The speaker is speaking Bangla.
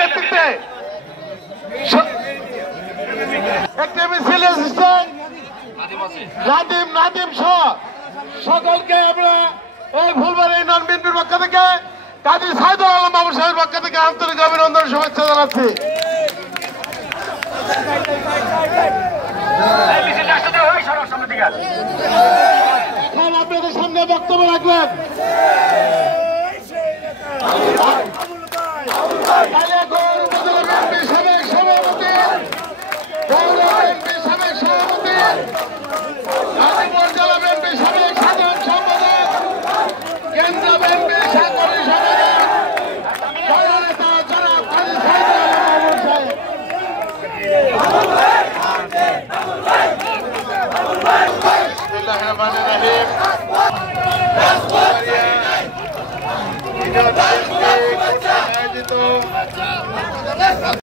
নেতৃত্বে একটি মিছিল নাদিম সহ সকলকে আমরা এই ফুলবাড়ী ইউনিয়ন বিএনপির পক্ষ থেকে কাজী সাইদুল আলম বাবু সাহেবের পক্ষ থেকে আন্তরিক অভিনন্দন শুভেচ্ছা জানাচ্ছি। এখন আপনাদের সামনে বক্তব্য রাখবেন সাবেক সভাপতি সাবেক সভাপতি গাজীপুর জেলা বিএনপি সাবেক সাধারণ সম্পাদক কেন্দ্র বিএনপি সাংগঠনিক সম্পাদক নেতা জনাব কাজী সাইদুল আলম সাহেব। বিসমিল্লাহির রহমানির রহিম।